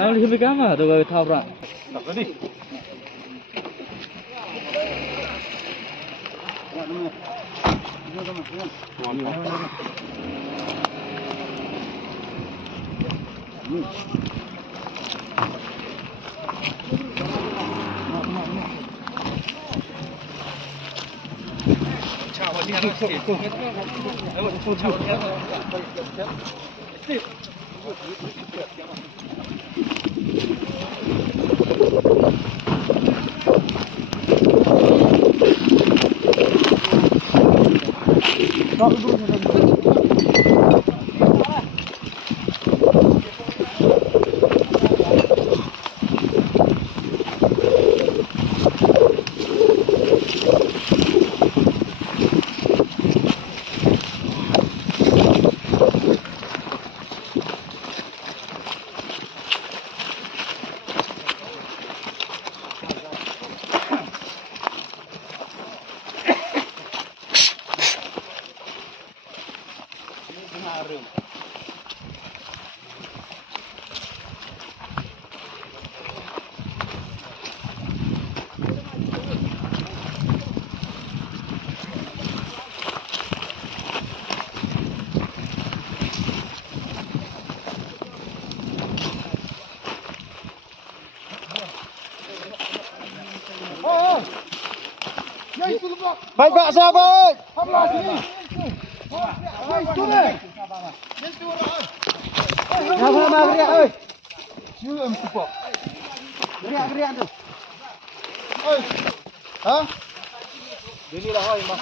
Nah, lihat kamera tuh gak tabrak. Tak tadi. Baik Pak, sahabat. Sebelah sini. Nama geriak oi. Siapa mesti pak? Geriak tu. Oi. Ha? Ini lah oi, Mas.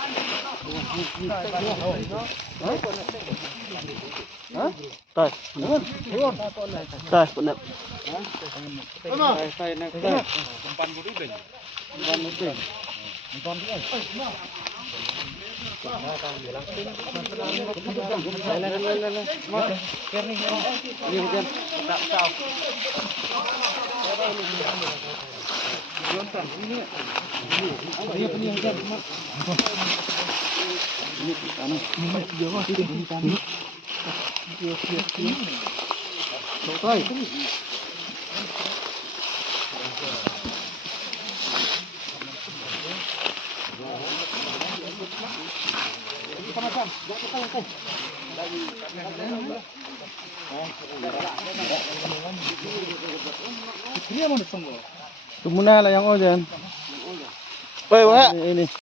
Ha? Tai. Turun. Tai, benar. Mana? Tai nak. Umpan budi ben. Umpan mutin. Kemana lah yang ojan? Woi, ini.